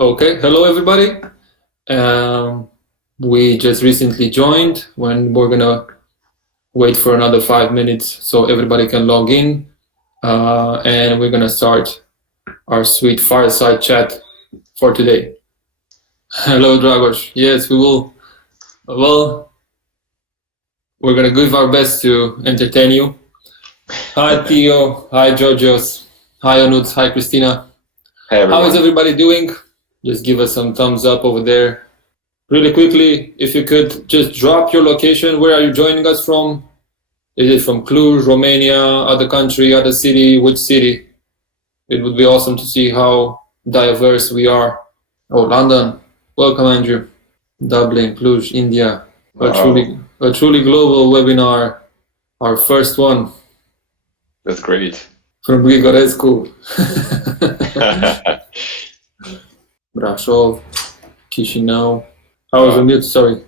Okay, hello everybody. Um, we just recently joined when we're gonna wait for another 5 minutes so everybody can log in. And we're gonna start our sweet fireside chat for today. Hello, Dragos. Yes, we will. Well, we're gonna give our best to entertain you. Hi, Theo. Hi, Georgios. Hi, Onut. Hi, Christina. Hey everyone. How is everybody doing? Just give us some thumbs up over there. Really quickly, if you could just drop your location. Where are you joining us from? Is it from Cluj, Romania, other country, other city? Which city? It would be awesome to see how diverse we are. Oh, London. Welcome, Andrew. Dublin, Cluj, India. Wow. A truly global webinar. Our first one That's great. from Grigorescu. Brasov, Chisinau. I was on mute, sorry.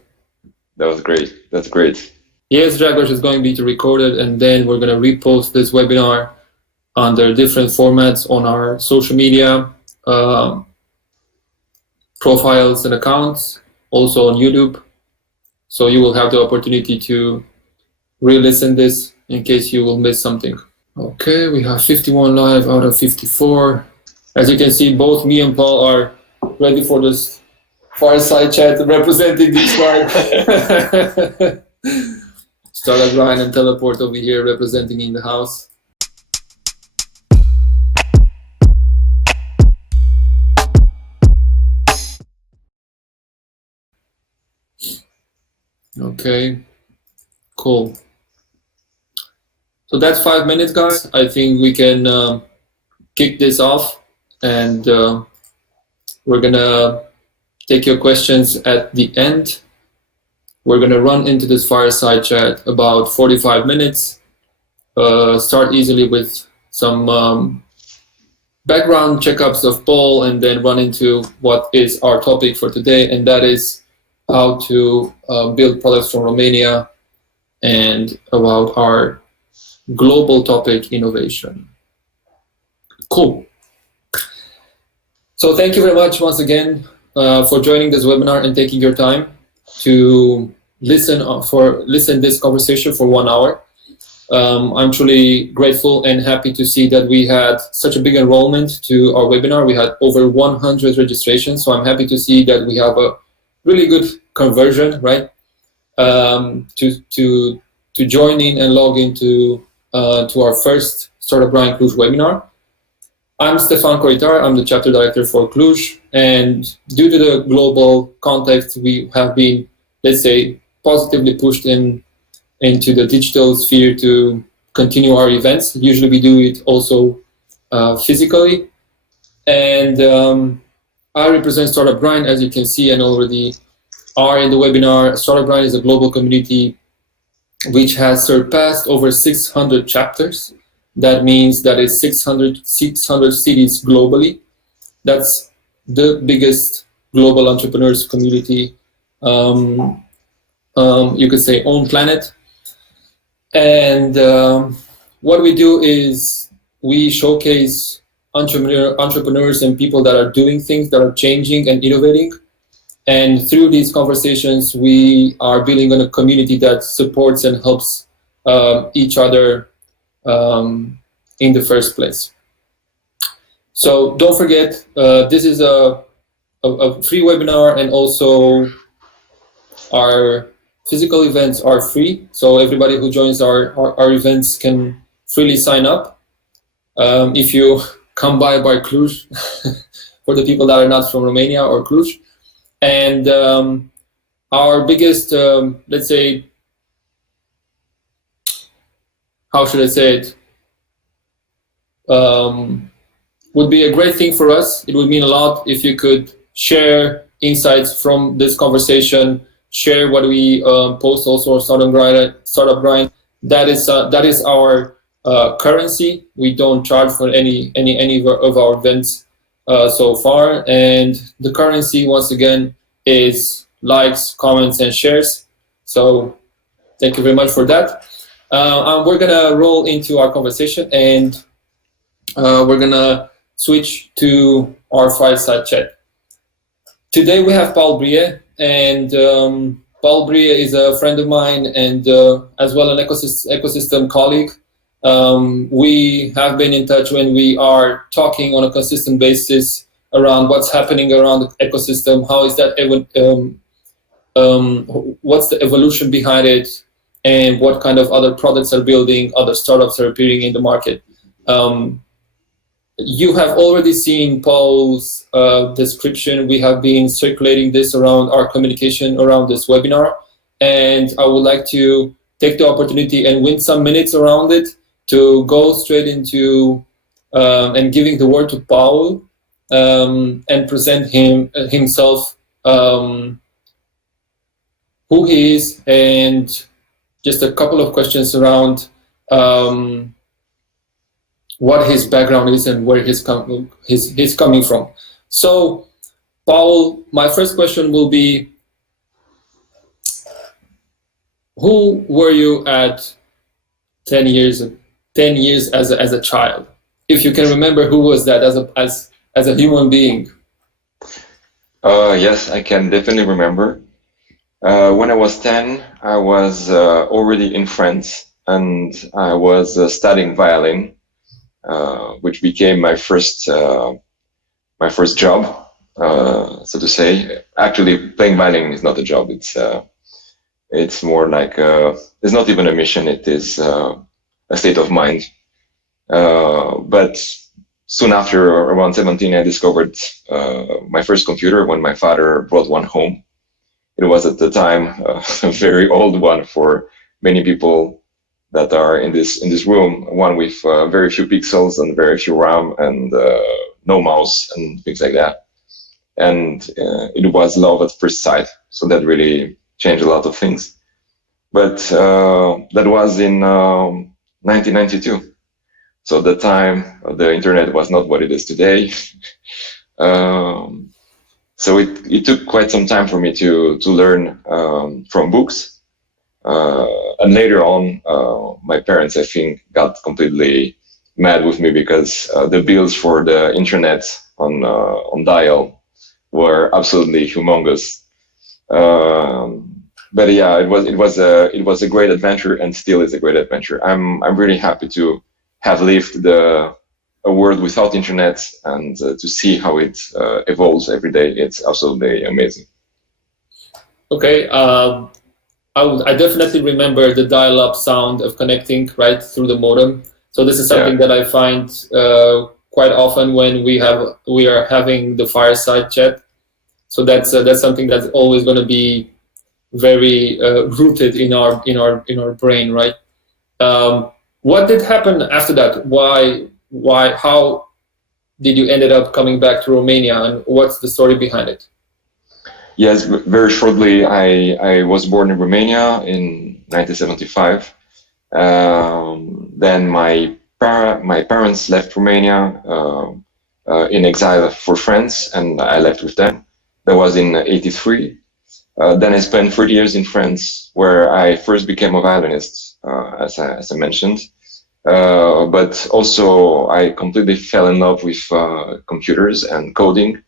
That was great. That's great. Yes, Dragos is going to be recorded, and then we're going to repost this webinar under different formats on our social media profiles and accounts, also on YouTube. So you will have the opportunity to re-listen this in case you will miss something. Okay, we have 51 live out of 54. As you can see, both me and Paul are ready for this fireside chat representing the tribe. Startup Grind and Teleport over here representing in the house. Okay, cool. So that's 5 minutes, guys. I think we can kick this off, and we're gonna take your questions at the end. We're gonna run into this fireside chat about 45 minutes. Start easily with some background checkups of Paul, and then run into what is our topic for today, and that is how to build products from Romania, and about our global topic, innovation. Cool. So thank you very much once again for joining this webinar and taking your time to listen this conversation for 1 hour. I'm truly grateful and happy to see that we had such a big enrollment to our webinar. We had over 100 registrations, so I'm happy to see that we have a really good conversion, right? To join in and log into to our first Startup Grind Cluj webinar. I'm Stefan Coitar, I'm the chapter director for Cluj, and due to the global context, we have been, let's say, positively pushed into the digital sphere to continue our events. Usually we do it also physically. And I represent Startup Grind, as you can see, and already are in the webinar. Startup Grind is a global community which has surpassed over 600 chapters. That means that it's 600 cities globally. That's the biggest global entrepreneurs community, you could say, on planet. And what we do is we showcase entrepreneurs and people that are doing things, that are changing and innovating. And through these conversations, we are building on a community that supports and helps each other in the first place. So don't forget, this is a free webinar, and also our physical events are free. So everybody who joins our events can freely sign up. If you come by Cluj, for the people that are not from Romania or Cluj. And our biggest, let's say, how should I say it, would be a great thing for us. It would mean a lot if you could share insights from this conversation, share what we post also on Startup Grind. That is our currency. We don't charge for any of our events so far, and the currency, once again, is likes, comments, and shares. So thank you very much for that. We're gonna roll into our conversation, and we're gonna switch to our fireside chat. Today we have Paul Brie, and Paul Brie is a friend of mine and as well an ecosystem colleague. We have been in touch when we are talking on a consistent basis around what's happening around the ecosystem, how is that, what's the evolution behind it, and what kind of other products are building, other startups are appearing in the market. You have already seen Paul's description. We have been circulating this around our communication around this webinar, and I would like to take the opportunity and win some minutes around it to go straight into and giving the word to Paul and present himself, who he is, and just a couple of questions around what his background is and where he's coming from. So, Paul, my first question will be, who were you at 10 years as a child? If you can remember, who was that as a human being? Yes, I can definitely remember. When I was 10, I was already in France, and I was studying violin, which became my first job, so to say. Actually, playing violin is not a job. It's more like it's not even a mission. It is a state of mind. But soon after, around 17, I discovered my first computer when my father brought one home. It was at the time a very old one for many people that are in this room, one with very few pixels and very few RAM and no mouse and things like that. And it was love at first sight. So that really changed a lot of things. But that was in 1992. So at the time, the internet was not what it is today. So it took quite some time for me to learn from books. And later on, my parents, I think, got completely mad with me because the bills for the internet on dial were absolutely humongous. But yeah, it was a great adventure, and still is a great adventure. I'm really happy to have lived a world without internet and to see how it evolves every day. It's absolutely amazing. Okay. I definitely remember the dial-up sound of connecting right through the modem. So this is something that I find quite often when we are having the fireside chat. So that's something that's always going to be very rooted in our brain, right? What did happen after that? How did you ended up coming back to Romania, and what's the story behind it? Yes, very shortly, I was born in Romania in 1975. Then my parents left Romania in exile for France, and I left with them. That was in '83. Then I spent 30 years in France, where I first became a violinist, as I mentioned. But also, I completely fell in love with computers and coding.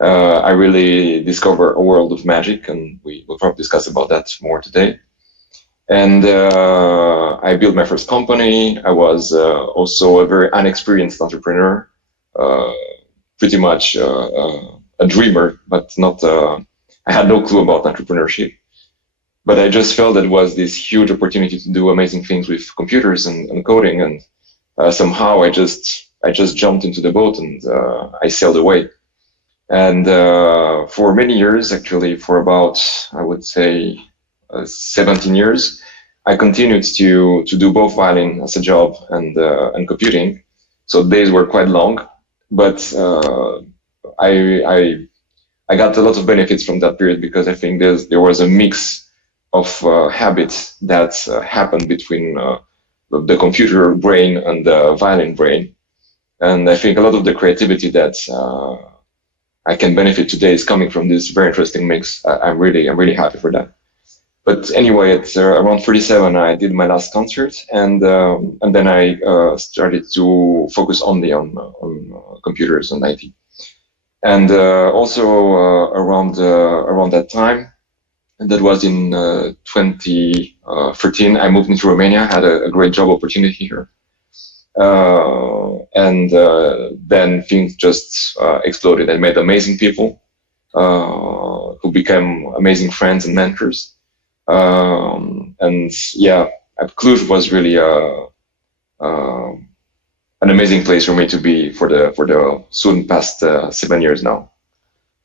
I really discovered a world of magic, and we will probably discuss about that more today. And I built my first company. I was also a very unexperienced entrepreneur, pretty much a dreamer, but not. I had no clue about entrepreneurship, but I just felt that it was this huge opportunity to do amazing things with computers and coding, and somehow I just jumped into the boat and I sailed away. And for many years, actually, for about, I would say, 17 years, I continued to do both violin as a job and computing. So days were quite long, but I got a lot of benefits from that period, because I think there was a mix of habits that happened between the computer brain and the violin brain. And I think a lot of the creativity that I can benefit today is coming from this very interesting mix. I'm really happy for that. But anyway, at around 37, I did my last concert, and then I started to focus only on computers and IT. And also around that time, and that was in 2013, I moved into Romania, had a great job opportunity here. And then things just exploded. I met amazing people who became amazing friends and mentors. And yeah, Cluj was really an amazing place for me to be for the soon past 7 years now.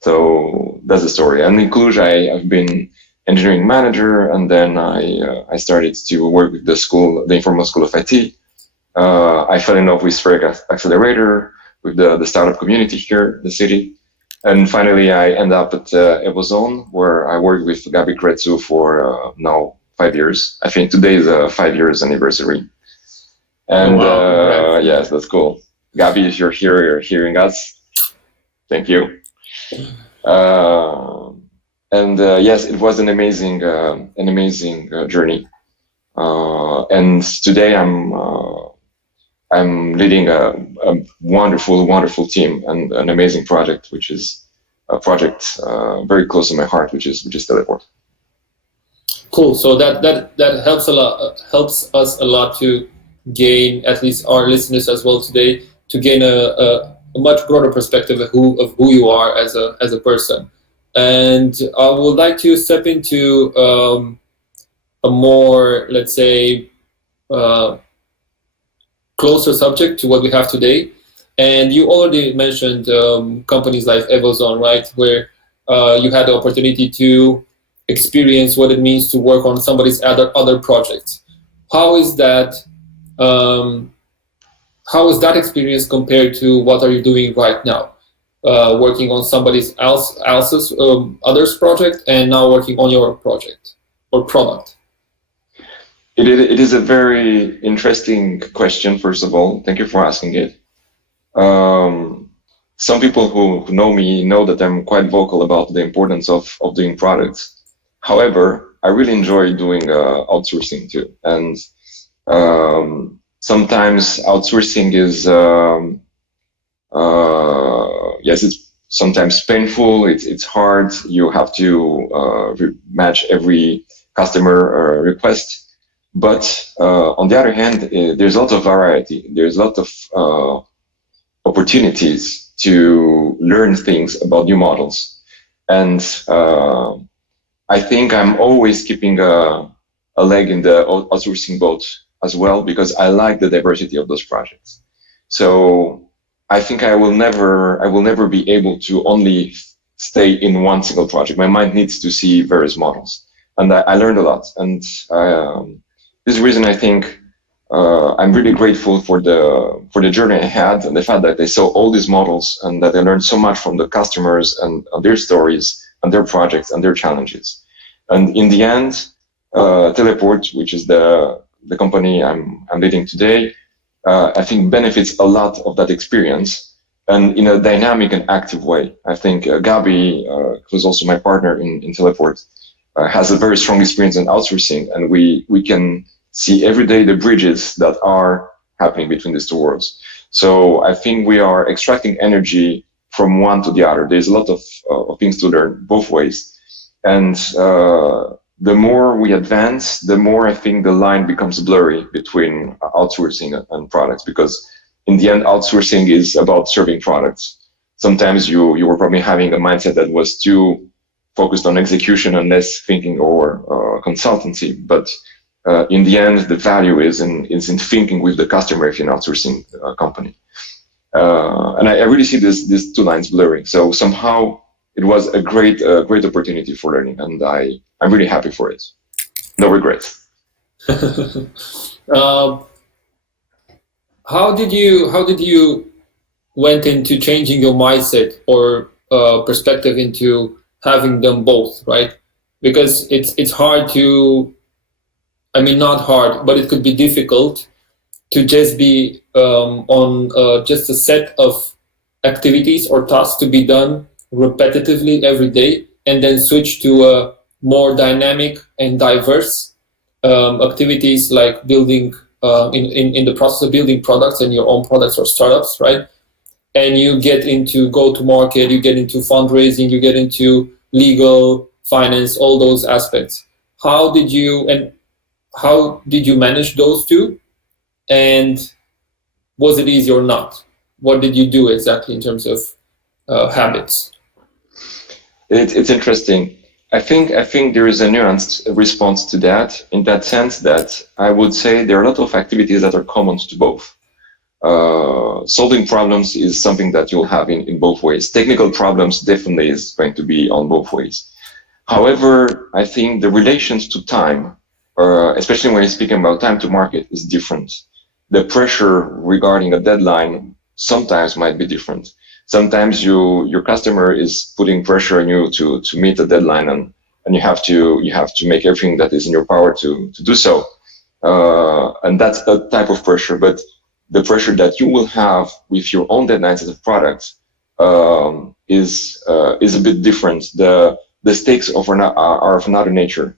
So that's the story. And in Cluj, I've been engineering manager, and then I started to work with the informal school of IT. I fell in love with Flourish Accelerator, with the startup community here in the city. And finally, I end up at Evozone, where I work with Gabi Kretsu for now 5 years. I think today is a 5 years anniversary. And yes, that's cool. Gabi, if you're here, you're hearing us. Thank you. Yes, it was an amazing journey. And today I'm leading a wonderful team and an amazing project, which is a project very close to my heart, which is Teleport. Cool. So that helps a lot. Helps us a lot to gain, at least our listeners as well today, to gain a much broader perspective of who you are as a person. And I would like to step into a more, let's say, closer subject to what we have today. And you already mentioned companies like Evozone, right, where you had the opportunity to experience what it means to work on somebody's other projects. How is that? How is that experience compared to what are you doing right now? Working on somebody's else's others project, and now working on your project or product. It is a very interesting question. First of all, thank you for asking it. Some people who know me know that I'm quite vocal about the importance of doing products. However, I really enjoy doing outsourcing too, and sometimes outsourcing is yes, it's sometimes painful. It's hard. You have to match every customer request. But on the other hand, there's a lot of variety. There's a lot of opportunities to learn things about new models. And I think I'm always keeping a leg in the outsourcing boat as well, because I like the diversity of those projects. So I think I will never be able to only stay in one single project. My mind needs to see various models. And I learned a lot. And this reason, I think I'm really grateful for the journey I had, and the fact that I saw all these models and that I learned so much from the customers and their stories and their projects and their challenges. And in the end, Teleport, which is the company I'm leading today, I think benefits a lot of that experience, and in a dynamic and active way. I think Gabi, who's also my partner in Teleport, has a very strong experience in outsourcing, and we can see every day the bridges that are happening between these two worlds. So I think we are extracting energy from one to the other. There's a lot of things to learn both ways. And the more we advance, the more I think the line becomes blurry between outsourcing and products, because in the end, outsourcing is about serving products. Sometimes you were probably having a mindset that was too focused on execution and less thinking or consultancy. But in the end, the value is in thinking with the customer if you're an outsourcing company. And I really see these two lines blurring. So somehow it was a great opportunity for learning, and I'm really happy for it. No regrets. How did you went into changing your mindset or perspective into having them both, right? Because it's hard to, I mean, not hard, but it could be difficult to just be on just a set of activities or tasks to be done repetitively every day, and then switch to a more dynamic and diverse activities like building in the process of building products and your own products or startups, right? and you get into go-to-market, you get into fundraising, you get into legal, finance, all those aspects. How did you manage those two? And was it easy or not? What did you do exactly in terms of habits? It's interesting. I think there is a nuanced response to that, in that sense that I would say there are a lot of activities that are common to both. Solving problems is something that you'll have in both ways. Technical problems definitely is going to be on both ways. However, I think the relations to time, especially when you're speaking about time to market, is different. The pressure regarding a deadline sometimes might be different. Sometimes your customer is putting pressure on you to meet a deadline, and you have to make everything that is in your power to do so. And that's a type of pressure. But the pressure that you will have with your own deadlines as a product is a bit different. The stakes are of another nature.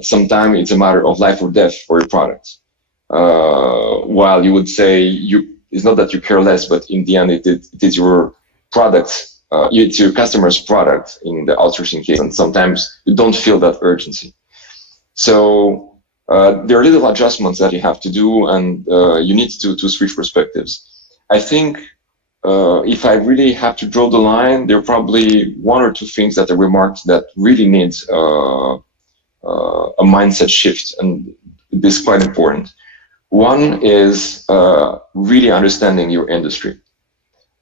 Sometimes it's a matter of life or death for your product. While you would say it's not that you care less, but in the end, it is your product. It's your customer's product in the outsourcing case, and sometimes you don't feel that urgency. So there are little adjustments that you have to do, and you need to switch perspectives. I think if I really have to draw the line, there are probably one or two things that I remarked that really need a mindset shift, and this is quite important. One is really understanding your industry.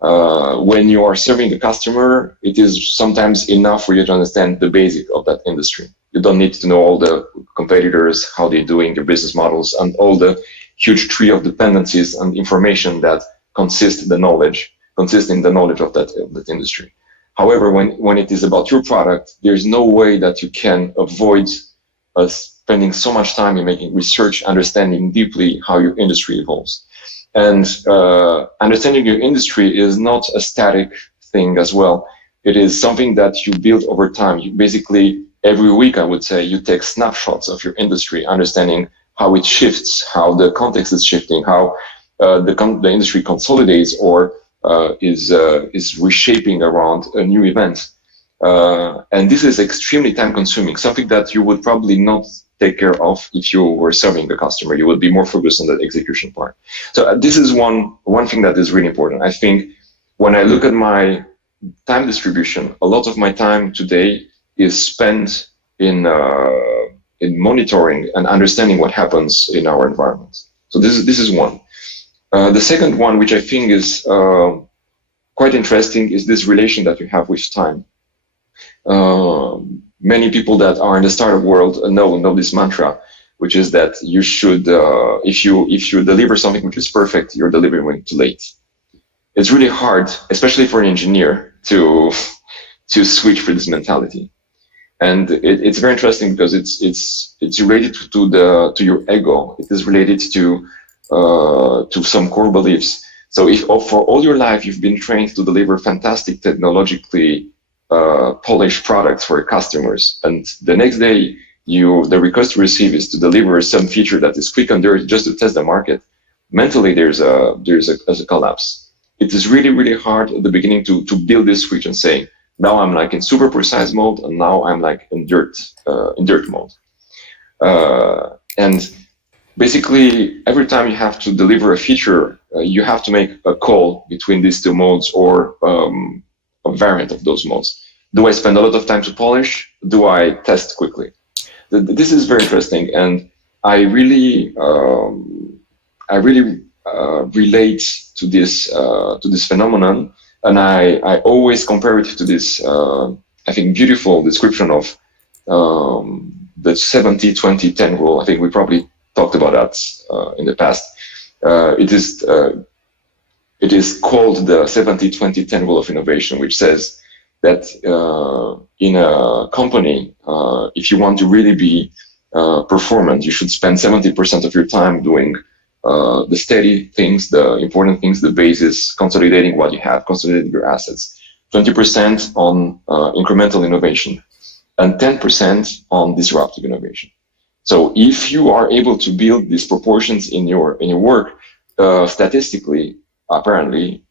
When you are serving a customer, it is sometimes enough for you to understand the basic of that industry. You don't need to know all the competitors, how they're doing their business models, and all the huge tree of dependencies and information that consists in the knowledge of that industry. However, when it is about your product, there's no way that you can avoid spending so much time in making research, understanding deeply how your industry evolves. And understanding your industry is not a static thing as well. It is something that you build over time. You basically, every week, I would say, you take snapshots of your industry, understanding how it shifts, how the context is shifting, how the industry consolidates or is reshaping around a new event. And this is extremely time consuming, something that you would probably not take care of if you were serving the customer. You would be more focused on the execution part. So this is one thing that is really important. I think when I look at my time distribution, a lot of my time today is spent in monitoring and understanding what happens in our environment. So this is one. The second one, which I think is quite interesting, is this relation that you have with time. Many people that are in the startup world know this mantra, which is that you should, if you deliver something which is perfect, you're delivering too late. It's really hard, especially for an engineer, to switch for this mentality. And it's very interesting because it's related to your ego. It is related to some core beliefs. So if for all your life you've been trained to deliver fantastic technologically polished products for your customers, and the next day the request you receive is to deliver some feature that is quick and dirty just to test the market, mentally there's a collapse. It is really, really hard at the beginning to build this switch and say, now I'm like in super precise mode, and now I'm like in dirt mode. And basically, every time you have to deliver a feature, you have to make a call between these two modes, or a variant of those modes. Do I spend a lot of time to polish? Do I test quickly? This is very interesting, and I really relate to this phenomenon, and I always compare it to this I think beautiful description of the 70-20-10 rule. I think we probably talked about that in the past. It is called the 70-20-10 rule of innovation, which says that in a company, if you want to really be performant, you should spend 70% of your time doing the steady things, the important things, the basis, consolidating what you have, consolidating your assets, 20% on incremental innovation, and 10% on disruptive innovation. So if you are able to build these proportions in your work, statistically, apparently,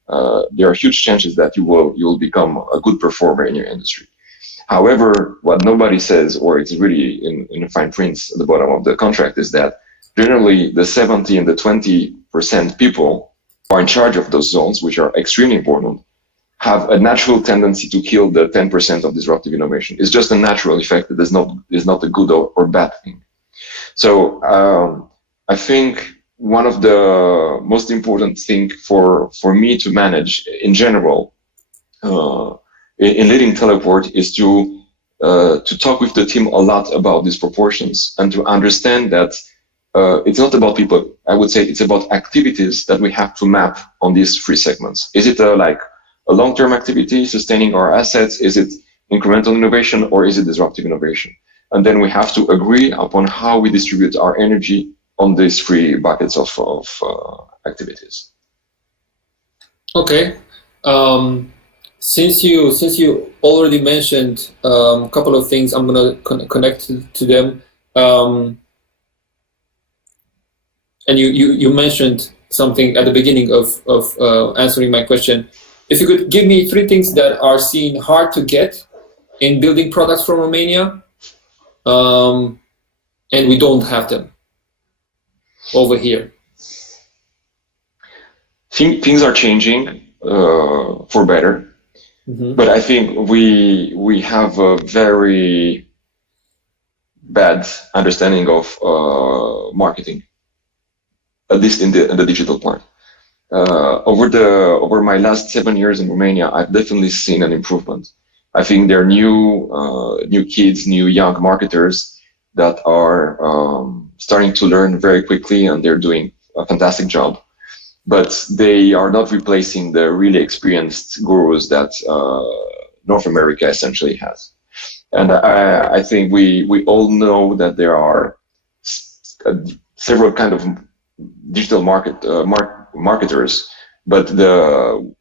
there are huge chances that you will become a good performer in your industry. However, what nobody says, or it's really in the fine print at the bottom of the contract, is that generally the 70 and the 20% people who are in charge of those zones, which are extremely important, have a natural tendency to kill the 10% of disruptive innovation. It's just a natural effect that is not a good or bad thing. So I think one of the most important thing for me to manage in general in leading Teleport is to talk with the team a lot about these proportions and to understand that it's not about people. I would say it's about activities that we have to map on these three segments. Is it like a long-term activity, sustaining our assets? Is it incremental innovation, or is it disruptive innovation? And then we have to agree upon how we distribute our energy on these three buckets of activities. Okay. Since you already mentioned a couple of things, I'm gonna connect to them. And you mentioned something at the beginning of answering my question. If you could give me three things that are seen hard to get in building products from Romania, and we don't have them over here. Things are changing for better, but I think we have a very bad understanding of marketing, at least in the digital part. Over my last 7 years in Romania, I've definitely seen an improvement. I think there are new kids, new young marketers that are starting to learn very quickly, and they're doing a fantastic job. But they are not replacing the really experienced gurus that North America essentially has. And I think we all know that there are several kind of digital marketers, but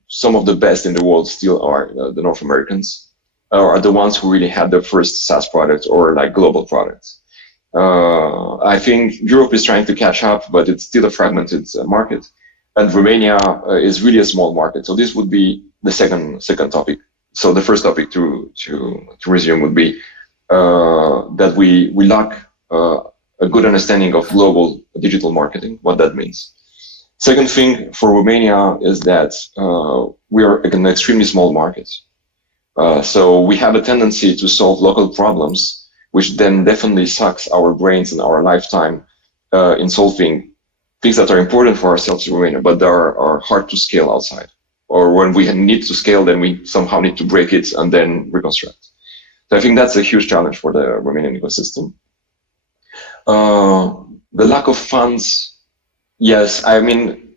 some of the best in the world still are the North Americans, are the ones who really had the first SaaS product or like global products. I think Europe is trying to catch up, but it's still a fragmented market. And Romania is really a small market. So this would be the second topic. So the first topic to resume would be that we lack a good understanding of global digital marketing, what that means. Second thing for Romania is that we are an extremely small market. So we have a tendency to solve local problems, which then definitely sucks our brains and our lifetime in solving things that are important for ourselves in Romania, but they are hard to scale outside. Or when we need to scale, then we somehow need to break it and then reconstruct. So I think that's a huge challenge for the Romanian ecosystem. The lack of funds, yes, I mean,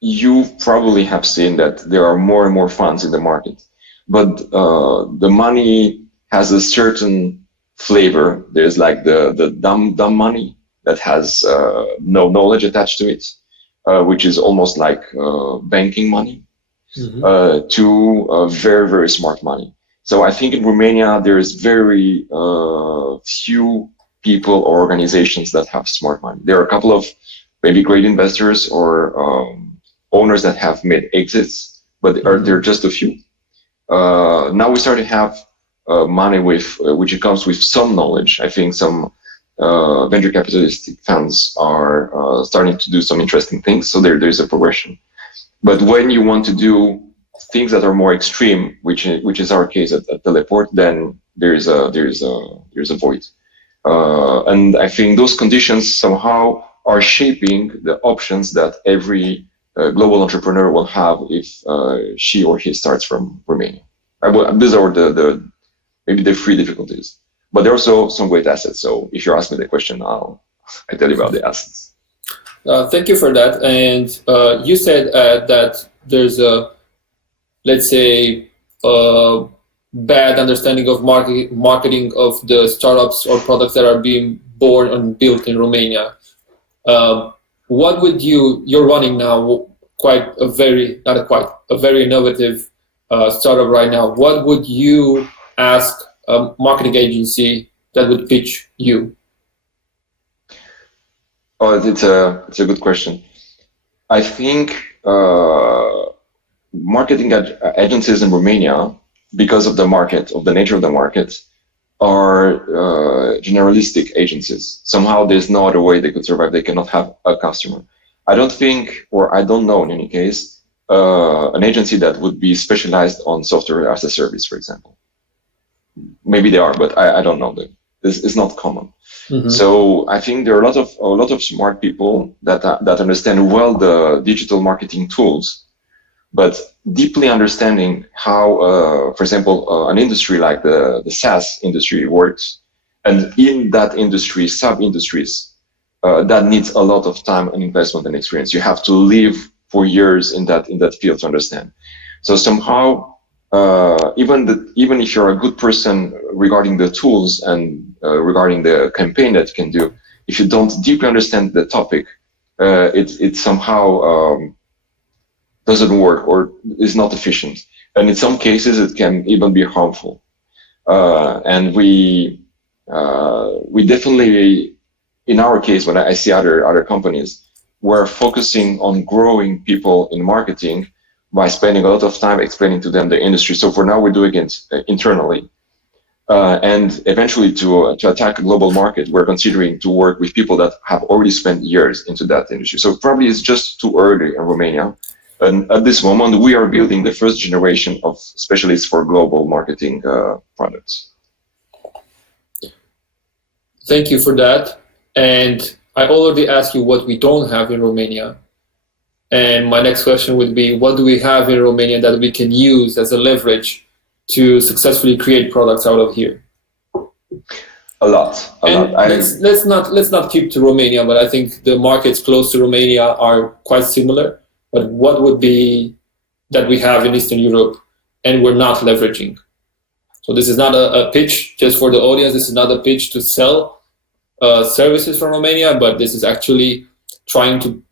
you probably have seen that there are more and more funds in the market, but the money has a certain flavor. There's like the dumb money that has no knowledge attached to it, which is almost like banking money, to very, very smart money. So I think in Romania, there is very few people or organizations that have smart money. There are a couple of maybe great investors or owners that have made exits, but they're just a few. Now we start to have money with which comes with some knowledge. I think some venture capitalistic funds are starting to do some interesting things. So there's a progression. But when you want to do things that are more extreme, which is our case at Teleport, then there's a void. And I think those conditions somehow are shaping the options that every global entrepreneur will have if she or he starts from Romania. These are maybe the three difficulties, but there are also some great assets. So if you ask me the question, I tell you about the assets. Thank you for that. And you said that there's a, let's say, bad understanding of marketing of the startups or products that are being born and built in Romania. What would you're running now a very innovative startup right now. What would you ask a marketing agency that would pitch you? Oh, it's a good question. I think marketing agencies in Romania, because of the nature of the market, are generalistic agencies. Somehow there's no other way they could survive. They cannot have a customer. I don't think, or I don't know in any case, an agency that would be specialized on software as a service, for example. Maybe they are, but I don't know them. This is not common. Mm-hmm. So I think there are a lot of smart people that understand well the digital marketing tools, but deeply understanding how, for example, an industry like the SaaS industry works, and in that industry, sub-industries, that needs a lot of time and investment and experience. You have to live for years in that field to understand. So somehow, even if you're a good person regarding the tools and regarding the campaign that you can do, if you don't deeply understand the topic, it somehow doesn't work or is not efficient. And in some cases, it can even be harmful. And we definitely, in our case, when I see other companies, we're focusing on growing people in marketing by spending a lot of time explaining to them the industry. So for now, we're doing it internally. And eventually to attack a global market, we're considering to work with people that have already spent years into that industry. So probably it's just too early in Romania. And at this moment, we are building the first generation of specialists for global marketing products. Thank you for that. And I already asked you what we don't have in Romania. And my next question would be, what do we have in Romania that we can use as a leverage to successfully create products out of here? A lot. Let's not keep to Romania, but I think the markets close to Romania are quite similar. But what would be that we have in Eastern Europe and we're not leveraging? So this is not a pitch just for the audience. This is not a pitch to sell services from Romania, but this is actually trying to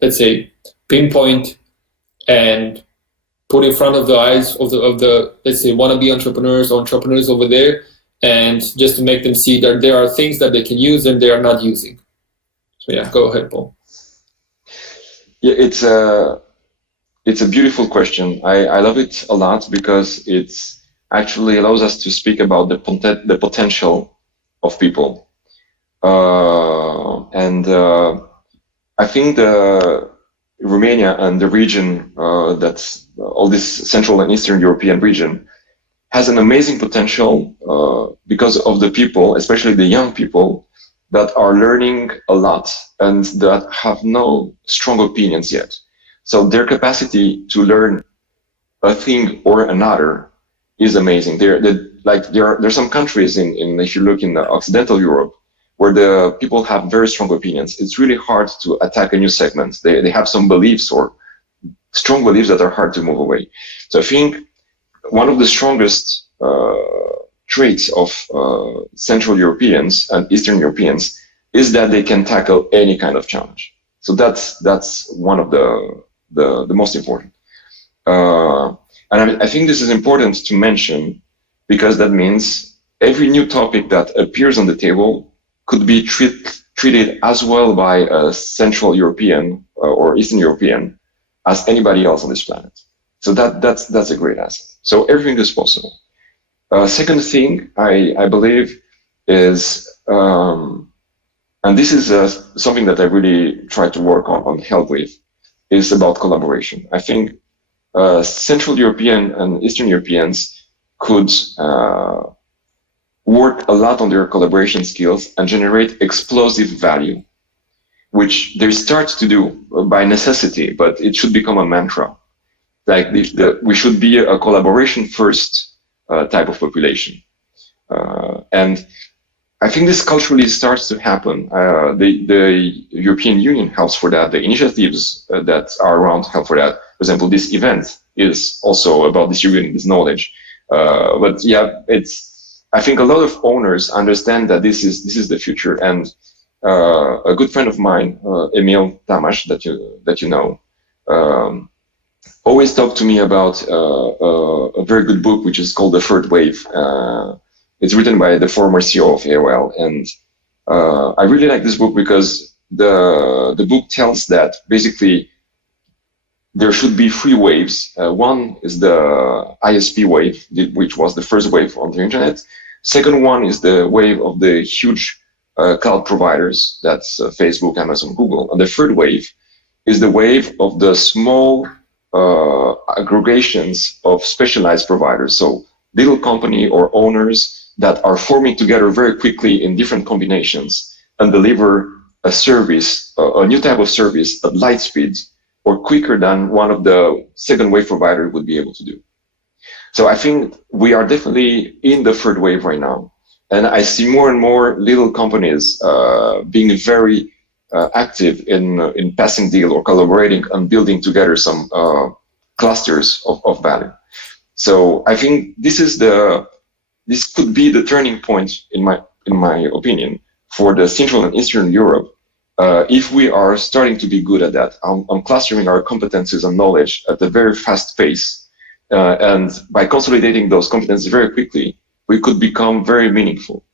let's say pinpoint and put in front of the eyes of the let's say wannabe entrepreneurs or entrepreneurs over there, and just to make them see that there are things that they can use and they are not using. So yeah, go ahead, Paul. Yeah, it's a beautiful question. I love it a lot because it actually allows us to speak about the potential of people. And I think Romania and the region, that's all this Central and Eastern European region, has an amazing potential because of the people, especially the young people, that are learning a lot and that have no strong opinions yet. So their capacity to learn a thing or another is amazing. There are some countries in if you look in Occidental Europe where the people have very strong opinions. It's really hard to attack a new segment. They have some beliefs or strong beliefs that are hard to move away. So I think one of the strongest traits of Central Europeans and Eastern Europeans is that they can tackle any kind of challenge. So that's one of the most important. And I think this is important to mention because that means every new topic that appears on the table could be treated as well by a Central European or Eastern European as anybody else on this planet. So that's a great asset. So everything is possible. Second thing I believe is, and this is something that I really try to work on help with, is about collaboration. I think Central European and Eastern Europeans could work a lot on their collaboration skills and generate explosive value, which they start to do by necessity, but it should become a mantra. Like we should be a collaboration first type of population. And I think this culturally starts to happen. The European Union helps for that. The initiatives that are around help for that. For example, this event is also about distributing this knowledge. But yeah, I think a lot of owners understand that this is the future. And a good friend of mine, Emil Tamash, that you know, always talked to me about a very good book, which is called The Third Wave. It's written by the former CEO of AOL. And I really like this book because the book tells that basically there should be three waves. One is the ISP wave, which was the first wave on the internet. Second one is the wave of the huge cloud providers, that's Facebook, Amazon, Google. And the third wave is the wave of the small aggregations of specialized providers. So little company or owners that are forming together very quickly in different combinations and deliver a service, a new type of service at light speed or quicker than one of the second wave providers would be able to do. So I think we are definitely in the third wave right now. And I see more and more little companies being very active in passing deal or collaborating and building together some clusters of value. So I think this could be the turning point in my opinion for the Central and Eastern Europe if we are starting to be good at that, on clustering our competencies and knowledge at a very fast pace, and by consolidating those competencies very quickly, we could become very meaningful.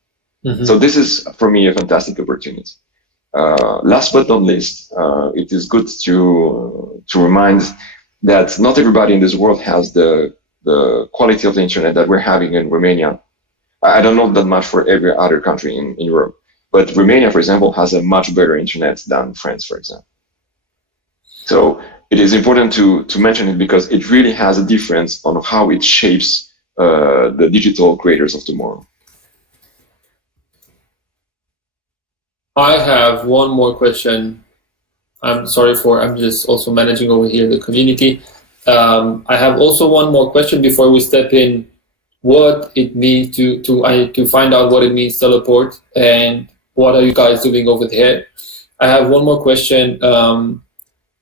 Mm-hmm. So this is for me a fantastic opportunity. Last but not least, it is good to remind that not everybody in this world has the quality of the internet that we're having in Romania. I don't know that much for every other country in Europe, but Romania, for example, has a much better internet than France, for example. So it is important to mention it because it really has a difference on how it shapes the digital creators of tomorrow. I have one more question. I'm just also managing over here the community. I have also one more question before we step in. What it means to find out what it means to teleport and what are you guys doing over there. I have one more question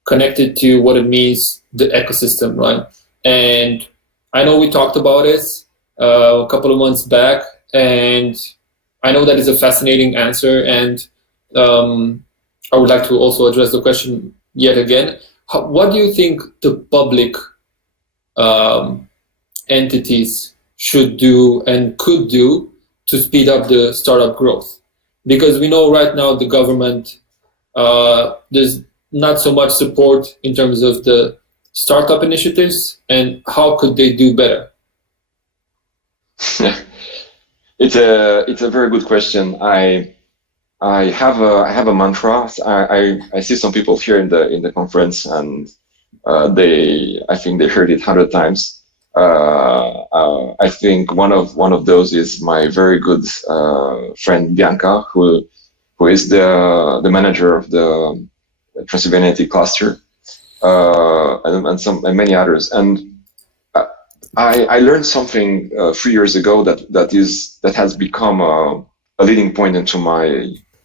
connected to what it means, the ecosystem, right? And I know we talked about it a couple of months back, and I know that is a fascinating answer, and I would like to also address the question yet again. What do you think the public entities should do and could do to speed up the startup growth? Because we know right now the government, there's not so much support in terms of the startup initiatives, and how could they do better? It's a very good question. I have a mantra. I see some people here in the conference, and I think they heard it 100 times. I think one of those is my very good friend Bianca, who is the manager of the Transylvania IT cluster, and many others. And I learned something 3 years ago that has become a leading point into my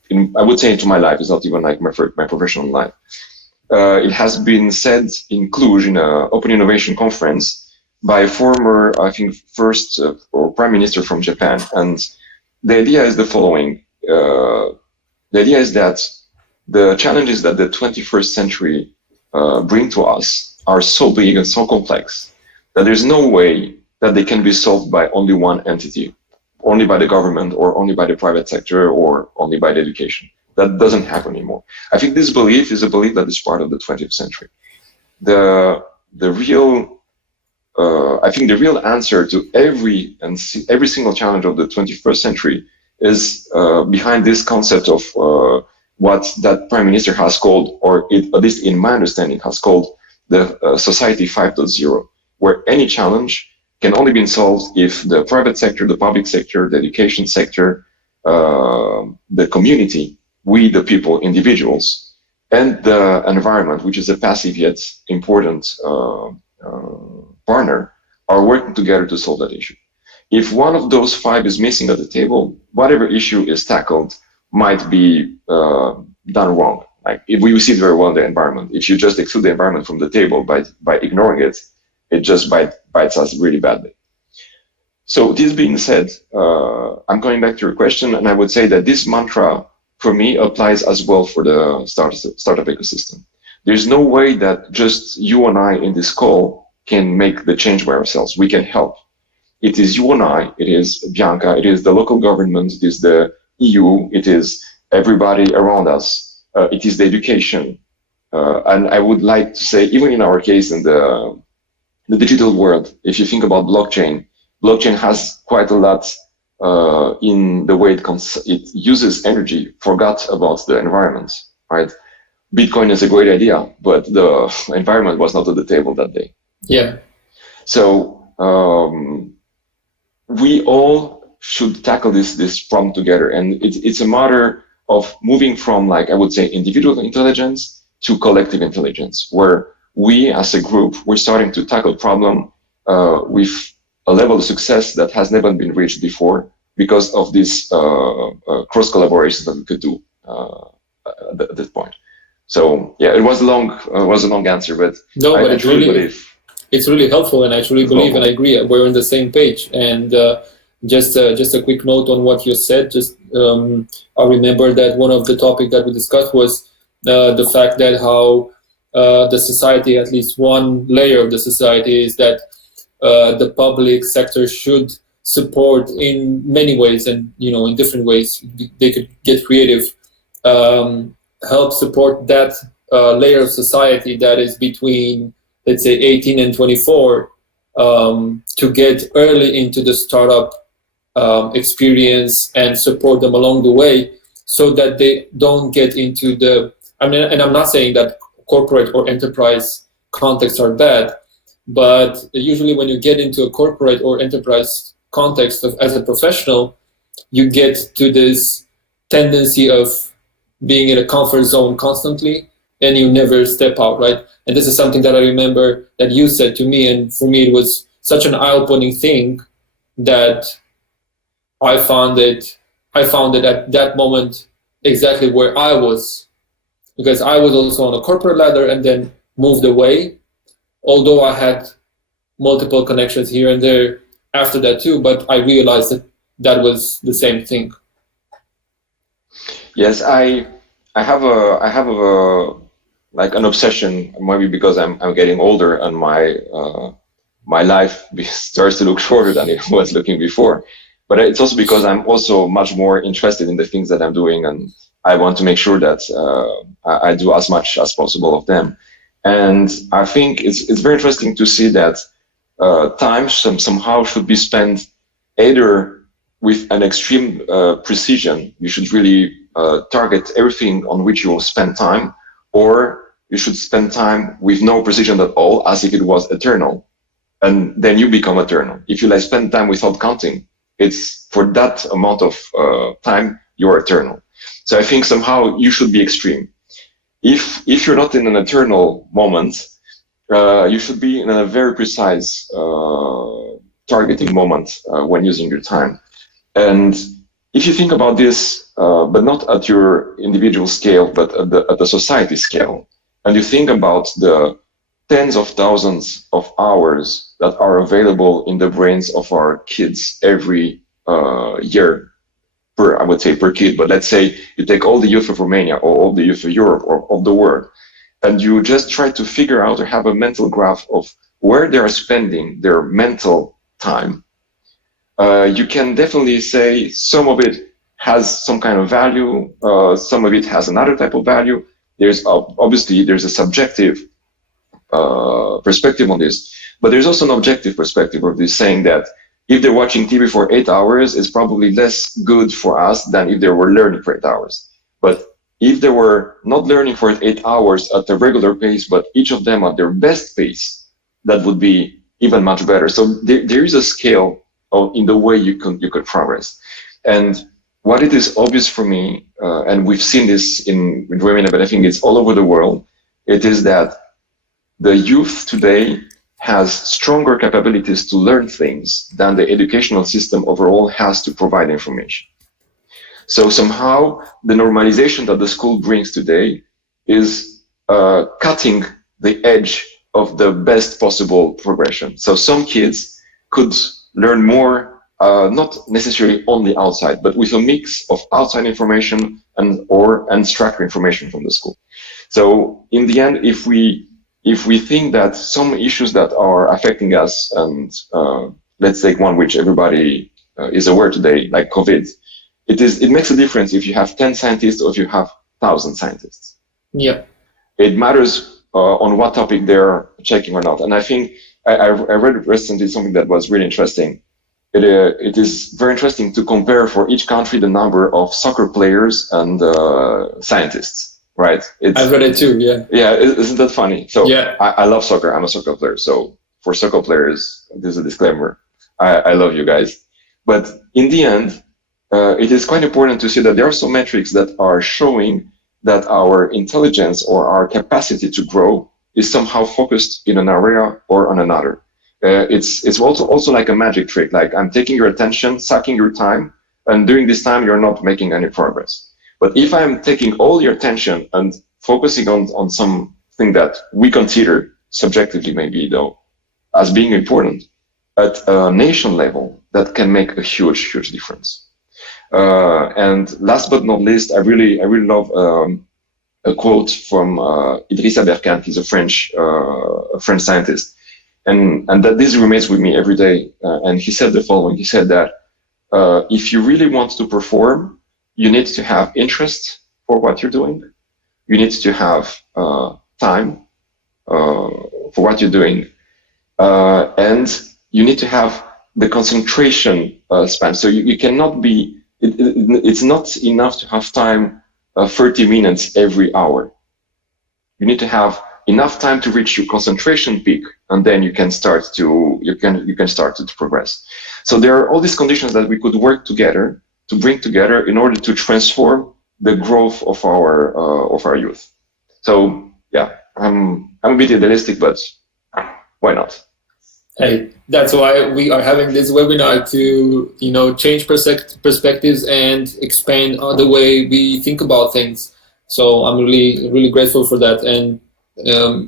life. It's not even like my professional life. It has been said in Cluj in an open innovation conference by a former, I think, first or prime minister from Japan. And the idea is the following. The idea is that the challenges that the 21st century bring to us are so big and so complex that there's no way that they can be solved by only one entity, only by the government or only by the private sector or only by the education. That doesn't happen anymore. I think this belief is a belief that is part of the 20th century. I think the real answer to every single challenge of the 21st century is behind this concept of what that prime minister has called, or at least in my understanding, has called the Society 5.0, where any challenge can only be solved if the private sector, the public sector, the education sector, the community, we the people, individuals, and the environment, which is a passive yet important partner, are working together to solve that issue. If one of those five is missing at the table, whatever issue is tackled might be done wrong. Like if we see it very well in the environment, if you just exclude the environment from the table by ignoring it, it just bites us really badly. So this being said, I'm going back to your question, and I would say that this mantra for me applies as well for the startup ecosystem. There's no way that just you and I in this call can make the change by ourselves. We can help. It is you and I, it is Bianca, it is the local government, it is the EU, it is everybody around us, it is the education, And I would like to say, even in our case, in the digital world, if you think about blockchain has quite a lot in the way it uses energy, forgot about the environment, right? Bitcoin is a great idea, but the environment was not at the table that day. Yeah. So we all should tackle this problem together, and it's a matter of moving from, like, I would say, individual intelligence to collective intelligence, where we as a group, we're starting to tackle problem with a level of success that has never been reached before because of this cross collaboration that we could do at this point. So yeah, it was a long answer, but no, but I truly believe it's really helpful, and I truly believe and I agree we're on the same page. And just a quick note on what you said. I remember that one of the topics that we discussed was the fact that how the society, at least one layer of the society, is that the public sector should support in many ways, and in different ways they could get creative, help support that layer of society that is between, let's say, 18 and 24, to get early into the startup experience and support them along the way, so that they don't get into and I'm not saying that corporate or enterprise contexts are bad, but usually when you get into a corporate or enterprise context as a professional, you get to this tendency of being in a comfort zone constantly, and you never step out, right? And this is something that I remember that you said to me, and for me it was such an eye-opening thing that I found it at that moment exactly where I was, because I was also on a corporate ladder and then moved away, although I had multiple connections here and there after that too, but I realized that was the same thing. Yes, I have a like an obsession, maybe because I'm getting older and my life starts to look shorter than it was looking before. But it's also because I'm also much more interested in the things that I'm doing, and I want to make sure that I do as much as possible of them. And I think it's very interesting to see that time somehow should be spent either with an extreme precision. You should really target everything on which you will spend time, or you should spend time with no precision at all, as if it was eternal, and then you become eternal. If you like spend time without counting, it's for that amount of time you're eternal. So I think somehow you should be extreme. If you're not in an eternal moment, you should be in a very precise targeting moment when using your time. And if you think about this, but not at your individual scale, but at the society scale, and you think about the tens of thousands of hours that are available in the brains of our kids every year, I would say per kid, but let's say you take all the youth of Romania or all the youth of Europe or of the world, and you just try to figure out or have a mental graph of where they are spending their mental time. You can definitely say some of it has some kind of value, some of it has another type of value. There's a subjective perspective on this, but there's also an objective perspective of this, saying that if they're watching TV for 8 hours, it's probably less good for us than if they were learning for 8 hours. But if they were not learning for 8 hours at a regular pace, but each of them at their best pace, that would be even much better. So there is a scale in the way you could progress. And what it is obvious for me, and we've seen this in Romania, but I think it's all over the world, it is that the youth today has stronger capabilities to learn things than the educational system overall has to provide information. So somehow the normalization that the school brings today is cutting the edge of the best possible progression. So some kids could learn more, not necessarily only outside, but with a mix of outside information and structured information from the school. So in the end, if we think that some issues that are affecting us, and let's take one which everybody is aware today, like COVID, it makes a difference if you have 10 scientists or if you have 1,000 scientists. Yeah. It matters on what topic they're checking or not. And I think I read recently something that was really interesting. It is very interesting to compare for each country the number of soccer players and scientists, right? I've read it too, yeah. Yeah, isn't that funny? So Yeah. I love soccer. I'm a soccer player. So for soccer players, this is a disclaimer. I love you guys. But in the end, it is quite important to see that there are some metrics that are showing that our intelligence or our capacity to grow is somehow focused in an area or on another. It's also like a magic trick. Like I'm taking your attention, sucking your time, and during this time you're not making any progress. But if I'm taking all your attention and focusing on something that we consider subjectively maybe though as being important at a nation level, that can make a huge difference. And last but not least, I really love a quote from Idriss Aberkan. He's a French scientist, and that this remains with me every day. And he said the following: he said that if you really want to perform, you need to have interest for what you're doing. You need to have time for what you're doing, and you need to have the concentration span. So you cannot be. It's not enough to have time 30 minutes every hour. You need to have enough time to reach your concentration peak, and then you can start to progress. So there are all these conditions that we could work together to bring together in order to transform the growth of our youth. So yeah, I'm a bit idealistic, but why not? Hey, that's why we are having this webinar to, change perspectives and expand the way we think about things. So I'm really grateful for that, and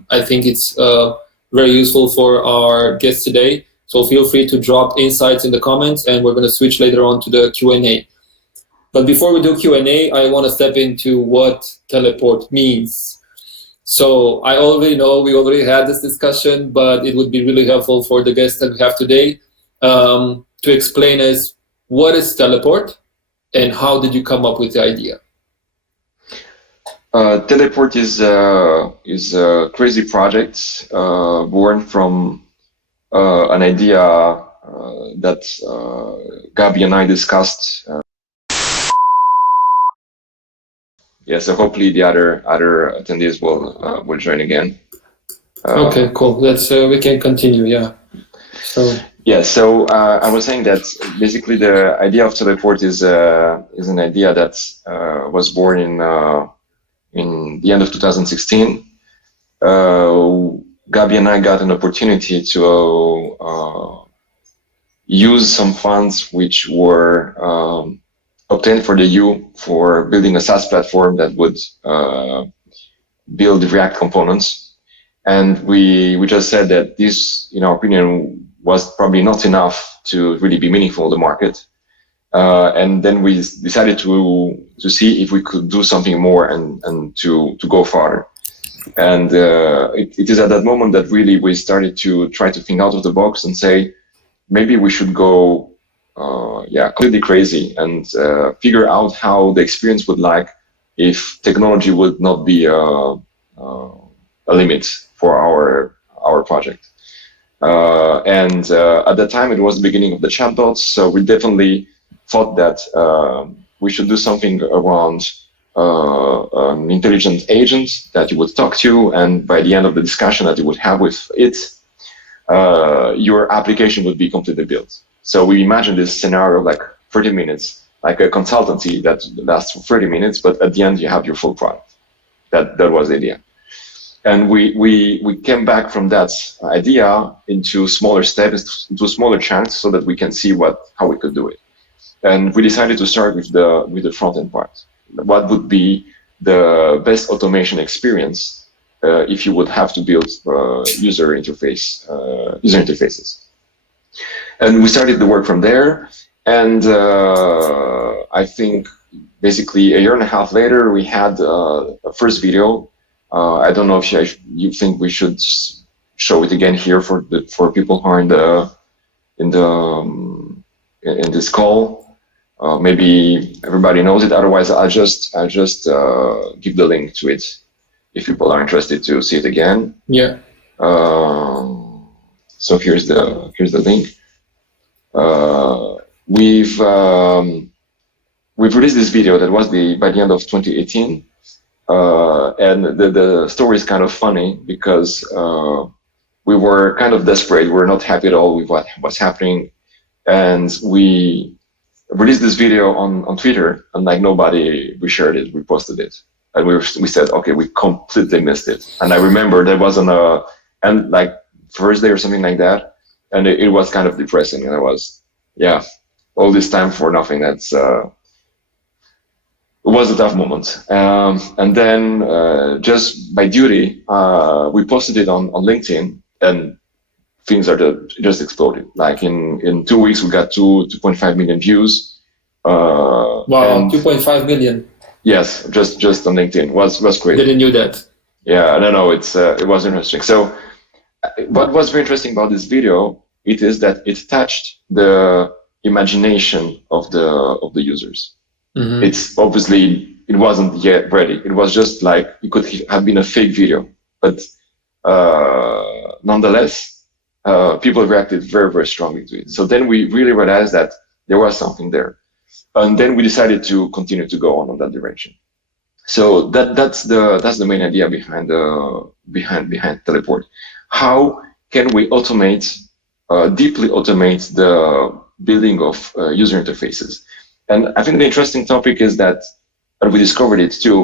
I think it's very useful for our guests today. So feel free to drop insights in the comments, and we're going to switch later on to the Q&A. But before we do Q&A, I want to step into what teleport means. So I already know we already had this discussion, but it would be really helpful for the guests that we have today to explain us what is teleport and how did you come up with the idea? Teleport is a crazy project born from an idea that Gabi and I discussed. Yeah, so hopefully the other attendees will join again. Okay, cool. Let's we can continue. Yeah. So. Yeah. So I was saying that basically the idea of teleport is an idea that was born in the end of 2016. Gabi and I got an opportunity to use some funds which were obtained for the EU for building a SaaS platform that would build React components. And we just said that this, in our opinion, was probably not enough to really be meaningful in the market. And then we decided to see if we could do something more and to go farther. And it is at that moment that really we started to try to think out of the box and say, maybe we should go completely crazy and figure out how the experience would like if technology would not be a limit for our project. And at that time, it was the beginning of the chatbots, so we definitely thought that we should do something around an intelligent agent that you would talk to, and by the end of the discussion that you would have with it, your application would be completely built. So we imagined this scenario like 30 minutes, like a consultancy that lasts for 30 minutes, but at the end you have your full product. That was the idea. And we came back from that idea into smaller steps, into smaller chunks, so that we can see how we could do it. And we decided to start with the front end part. What would be the best automation experience if you would have to build user interfaces? And we started the work from there. And I think basically a year and a half later, we had a first video. I don't know if you think we should show it again here for people who are in this call. Maybe everybody knows it. Otherwise, I'll just give the link to it. if people are interested to see it again. Yeah. So here's the link. We've released this video that was by the end of 2018, and the story is kind of funny because we were kind of desperate. We're not happy at all with what was happening, and we released this video on Twitter, and like nobody, we shared it, we posted it, and we said, okay, we completely missed it. And I remember there was and like Thursday or something like that, and it was kind of depressing, and I was, yeah, all this time for nothing. That's it was a tough moment. And then just by duty, we posted it on LinkedIn, and things are just exploded. Like in 2 weeks, we got 2.5 million views. Wow, 2.5 million. Yes, just on LinkedIn was great. Didn't know that. Yeah, no, it was interesting. So what was very interesting about this video, it is that it touched the imagination of the users. Mm-hmm. It's obviously, it wasn't yet ready. It was just like, it could have been a fake video, but nonetheless, people reacted very, very strongly to it. So then we really realized that there was something there. And then we decided to continue to go on that direction. So that's the main idea behind Teleport. How can we deeply automate the building of user interfaces? And I think the interesting topic is that, and we discovered it too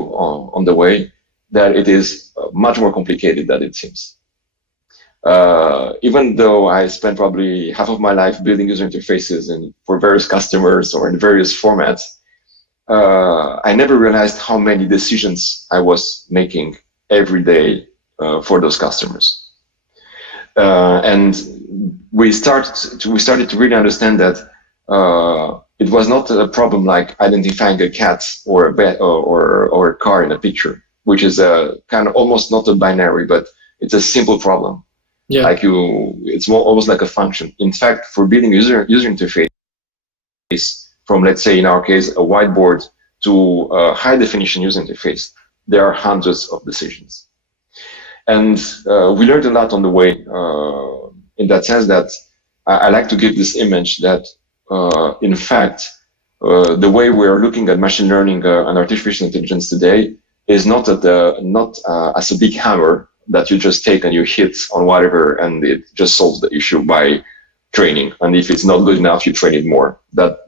on the way, that it is much more complicated than it seems. Even though I spent probably half of my life building user interfaces for various customers or in various formats, I never realized how many decisions I was making every day for those customers. And we started to really understand that it was not a problem like identifying a cat or a bed or a car in a picture, which is a kind of almost not a binary, but it's a simple problem. Yeah. Like it's almost like a function. In fact, for building user interface from, let's say in our case, a whiteboard to a high definition user interface, there are hundreds of decisions. And we learned a lot on the way in that sense that I like to give this image that in fact, the way we are looking at machine learning and artificial intelligence today is not as a big hammer that you just take and you hit on whatever and it just solves the issue by training. And if it's not good enough, you train it more. That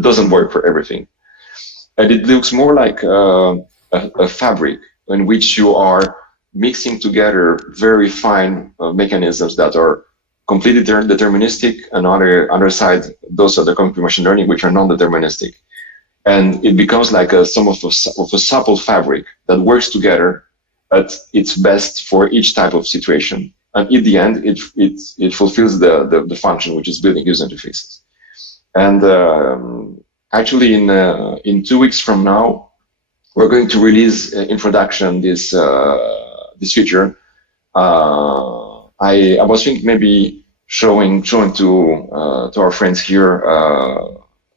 doesn't work for everything. And it looks more like a fabric in which you are mixing together very fine mechanisms that are completely deterministic, and on the other side, those are the computer machine learning, which are non-deterministic. And it becomes like some of a supple fabric that works together at its best for each type of situation. And in the end, it fulfills the function, which is building user interfaces. And actually, in 2 weeks from now, we're going to release in production this feature. I was thinking maybe showing to our friends here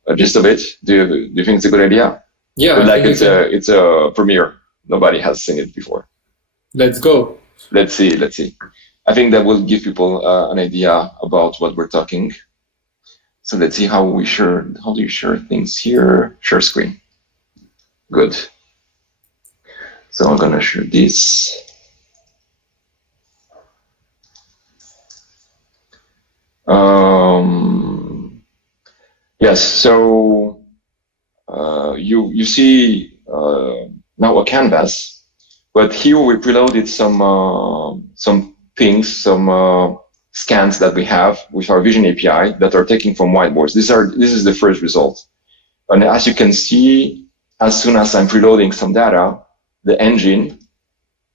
a gist of it. Do you think it's a good idea? Yeah, but like it's a premiere. Nobody has seen it before. Let's go. Let's see. I think that will give people an idea about what we're talking. So let's see how do you share things here? Share screen. Good. So I'm gonna share this. Yes, so you see now a canvas, but here we preloaded some things, some scans that we have with our Vision API that are taken from whiteboards. This is the first result, and as you can see, as soon as I'm preloading some data, the engine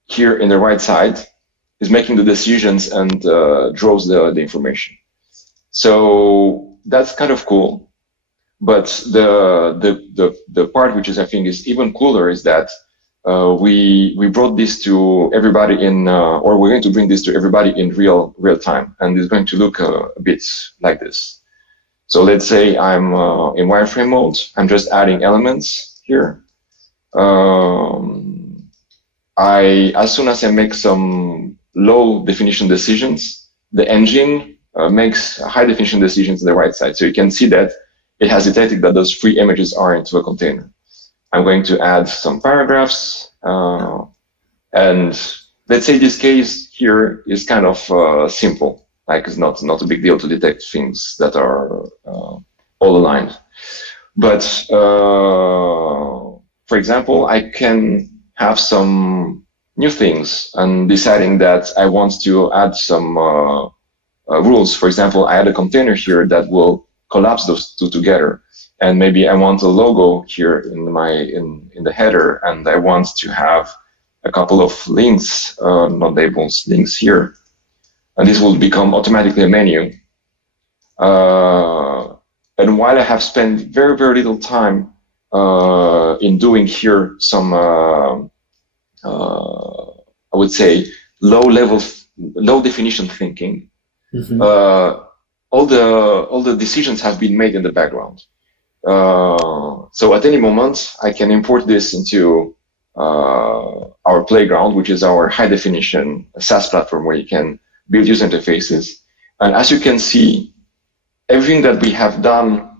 here in the right side is making the decisions and draws the information. So that's kind of cool. But the part which is, I think, is even cooler is that we brought this to everybody or we're going to bring this to everybody in real time, and it's going to look a bit like this. So let's say I'm in wireframe mode. I'm just adding elements here. as soon as I make some low definition decisions, the engine makes high definition decisions on the right side. So you can see that it has detected that those 3 images are into a container. I'm going to add some paragraphs, and let's say this case here is kind of simple. Like it's not a big deal to detect things that are all aligned. But for example, I can have some new things and deciding that I want to add some rules. For example, I add a container here that will collapse those 2 together. And maybe I want a logo here in the header, and I want to have a couple of links, not labels, links here. And this will become automatically a menu. And while I have spent very, very little time in doing here some, I would say, low definition thinking, all the decisions have been made in the background. So at any moment, I can import this into our playground, which is our high definition SaaS platform where you can build user interfaces. And as you can see, everything that we have done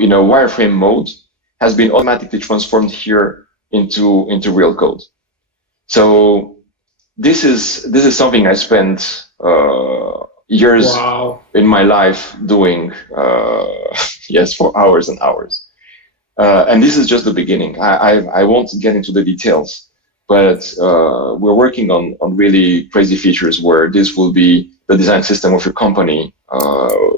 in a wireframe mode has been automatically transformed here into real code. So this is something I spent years in my life doing, yes, for hours and hours. And this is just the beginning. I won't get into the details, but we're working on really crazy features where this will be the design system of your company.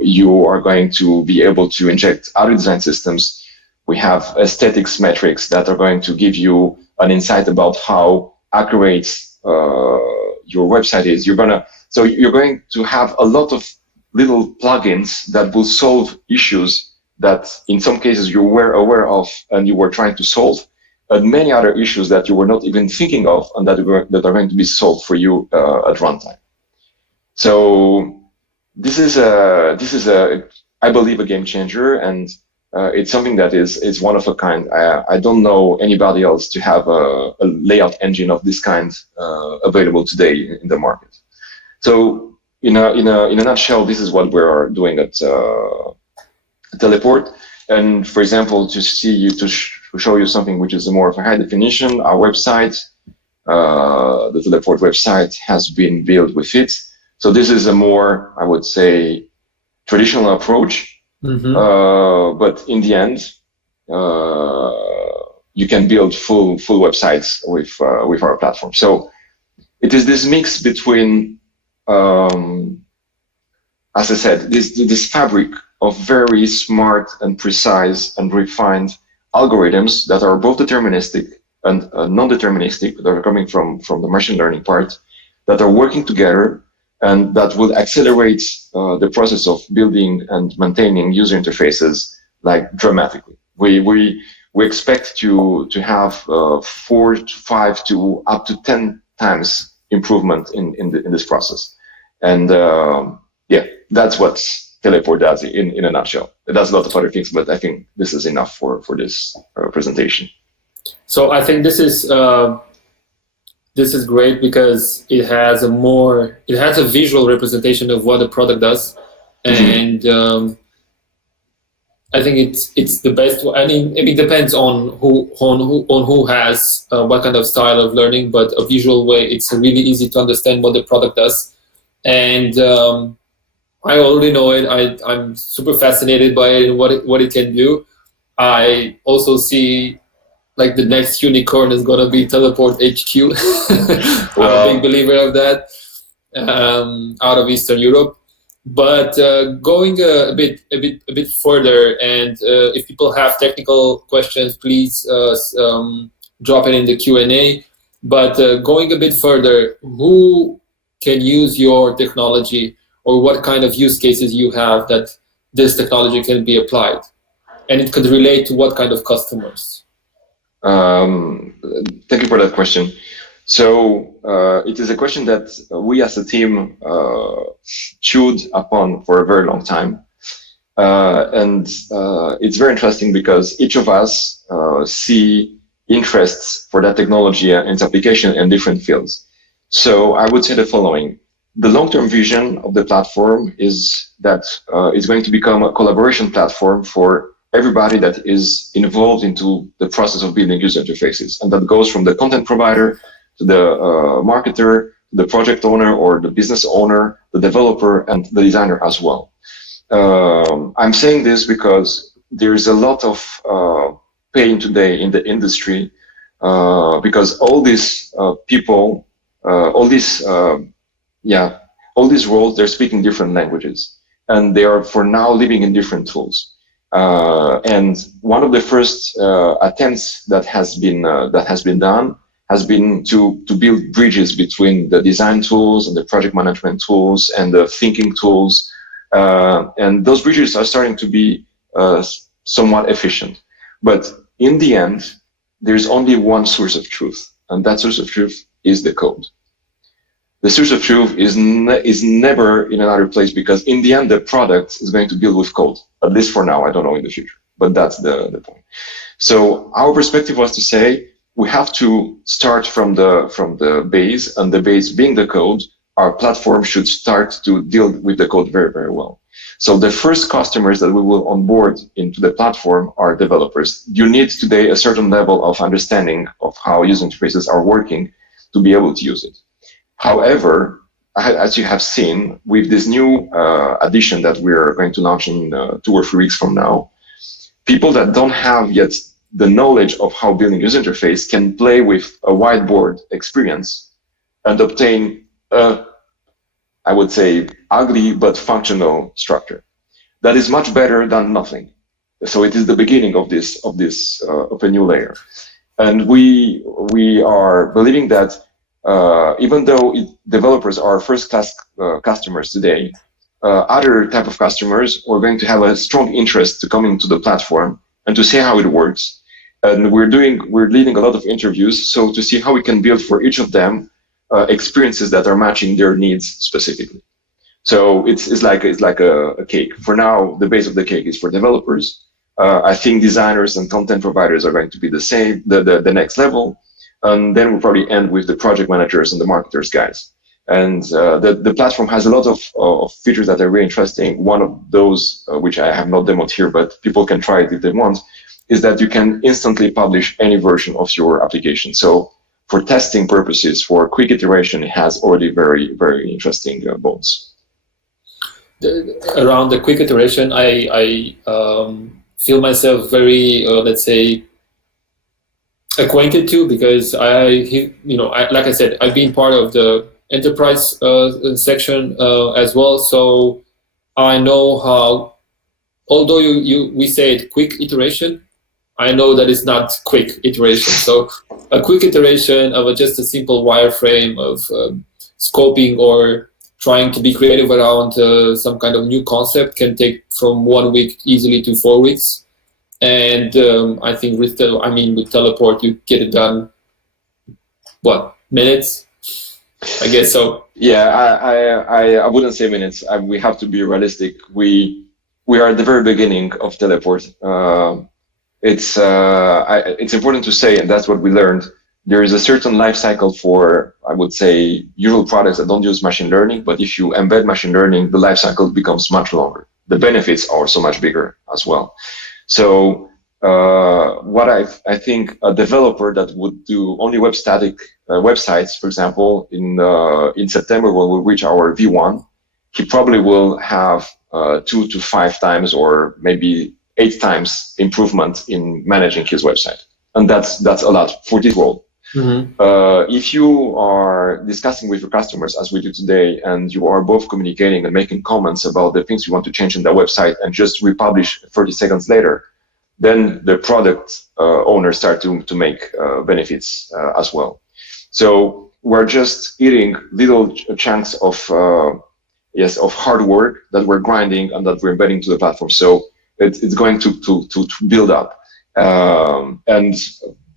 You are going to be able to inject other design systems. We have aesthetics metrics that are going to give you an insight about how accurate your website is. You're going to have a lot of little plugins that will solve issues that in some cases you were aware of and you were trying to solve, and many other issues that you were not even thinking of and that are going to be solved for you at runtime. So this is I believe a game changer, and it's something that is one of a kind. I don't know anybody else to have a layout engine of this kind available today in the market. So in a nutshell, this is what we're doing at Teleport. And for example, to show you something which is more of a high definition, our website, the Teleport website has been built with it. So this is a more, I would say, traditional approach. But in the end, you can build full websites with our platform. So it is this mix between, as I said, this fabric of very smart and precise and refined algorithms that are both deterministic and non-deterministic, that are coming from the machine learning part, that are working together and that will accelerate the process of building and maintaining user interfaces like dramatically. We expect to have 4 to 5 to up to 10 times improvement in this process. And yeah, that's what Teleport does in a nutshell. It does a lot of other things, but I think this is enough for this presentation. So I think this is great because it has a visual representation of what the product does, and I think it's the best. I mean, it depends on who has what kind of style of learning, but a visual way, it's really easy to understand what the product does, and I already know it. I'm super fascinated by it and what it can do. I also see like the next unicorn is gonna be TeleportHQ. I'm a big believer of that, out of Eastern Europe. But going a bit further, and if people have technical questions, please drop it in the Q&A. But going a bit further, who can use your technology, or what kind of use cases you have that this technology can be applied, and it could relate to what kind of customers? Thank you for that question. So it is a question that we as a team chewed upon for a very long time. And it's very interesting because each of us see interests for that technology and its application in different fields. So I would say the following. The long-term vision of the platform is that it's going to become a collaboration platform for everybody that is involved into the process of building user interfaces. And that goes from the content provider to the marketer, the project owner or the business owner, the developer, and the designer as well. I'm saying this because there is a lot of pain today in the industry because all these people, all these roles, they're speaking different languages, and they are for now living in different tools. And one of the first attempts that has been done has been to build bridges between the design tools and the project management tools and the thinking tools, and those bridges are starting to be somewhat efficient. But in the end, there's only one source of truth, and that source of truth is the code. The source of truth is never in another place, because in the end, the product is going to build with code, at least for now. I don't know in the future, but that's the point. So our perspective was to say, we have to start from the base, and the base being the code. Our platform should start to deal with the code very, very well. So the first customers that we will onboard into the platform are developers. You need today a certain level of understanding of how user interfaces are working to be able to use it. However, as you have seen, with this new addition that we're going to launch in 2 or 3 weeks from now, people that don't have yet the knowledge of how building user interface can play with a whiteboard experience and obtain a, I would say, ugly but functional structure. That is much better than nothing. So it is the beginning of a new layer. And we are believing that even though developers are first-class customers today, other type of customers are going to have a strong interest to come into the platform and to see how it works. And we're leading a lot of interviews, so to see how we can build for each of them experiences that are matching their needs specifically. So it's like a cake. For now, the base of the cake is for developers. I think designers and content providers are going to be the same, the next level. And then we'll probably end with the project managers and the marketers guys. And the platform has a lot of features that are really interesting. One of those, which I have not demoed here, but people can try it if they want, is that you can instantly publish any version of your application. So for testing purposes, for quick iteration, it has already very, very interesting bones. Around the quick iteration, I feel myself very, let's say, acquainted to, because like I said, I've been part of the enterprise section as well. So I know how, although we say it quick iteration, I know that it's not quick iteration. So a quick iteration of just a simple wireframe of scoping or trying to be creative around some kind of new concept can take from 1 week easily to 4 weeks. And I think with Teleport, you get it done, minutes? I guess so. Yeah, I wouldn't say minutes. We have to be realistic. We are at the very beginning of Teleport. It's important to say, and that's what we learned. There is a certain life cycle for, I would say, usual products that don't use machine learning. But if you embed machine learning, the life cycle becomes much longer. The benefits are so much bigger as well. So what I think a developer that would do only web static websites, for example, in September when we reach our V1, he probably will have 2 to 5 times or maybe 8 times improvement in managing his website. And that's a lot for this role. Mm-hmm. If you are discussing with your customers, as we do today, and you are both communicating and making comments about the things you want to change in the website and just republish 30 seconds later, then the product owners start to make benefits as well. So we're just eating little chunks of hard work that we're grinding and that we're embedding to the platform. So it's going to build up. And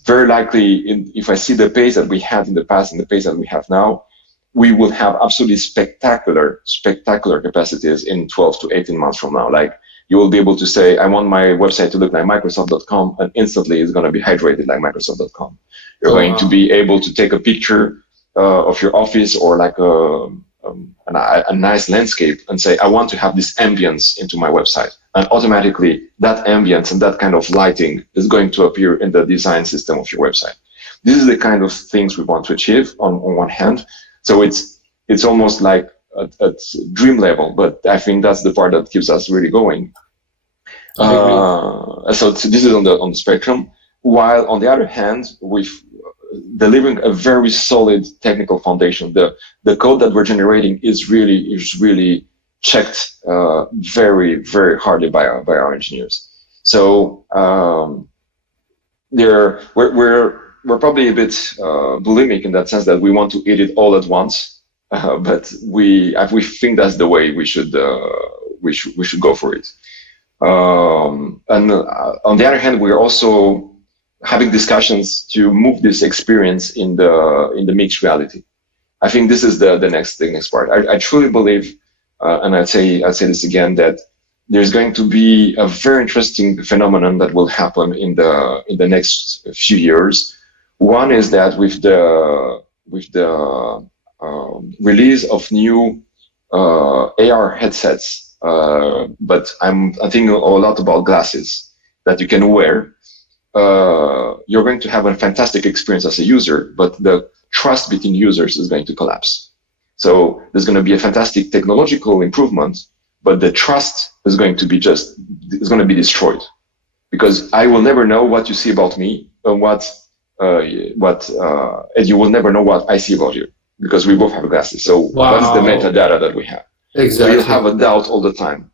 very likely, if I see the pace that we had in the past and the pace that we have now, we will have absolutely spectacular capacities in 12 to 18 months from now. Like You will be able to say, I want my website to look like Microsoft.com, and instantly it's going to be hydrated like Microsoft.com. You're going to be able to take a picture of your office or like a nice landscape and say, I want to have this ambience into my website. And automatically that ambience and that kind of lighting is going to appear in the design system of your website. This is the kind of things we want to achieve on one hand. So it's almost like at dream level, but I think that's the part that keeps us really going. So this is on the spectrum. While on the other hand, with delivering a very solid technical foundation, the code that we're generating is really checked very hardly by our engineers. So we're probably a bit bulimic in that sense that we want to eat it all at once, but we think that's the way we should go for it. And on the other hand, we're also having discussions to move this experience in the mixed reality. I think this is the next part. I truly believe, and I'd say this again, that there's going to be a very interesting phenomenon that will happen in the next few years. One is that with the release of new AR headsets, but I'm thinking a lot about glasses that you can wear. You're going to have a fantastic experience as a user, but the trust between users is going to collapse. So there's going to be a fantastic technological improvement, but the trust is going to be destroyed, because I will never know what you see about me and and you will never know what I see about you, because we both have glasses. So what's the metadata that we have? Exactly. So you'll have a doubt all the time.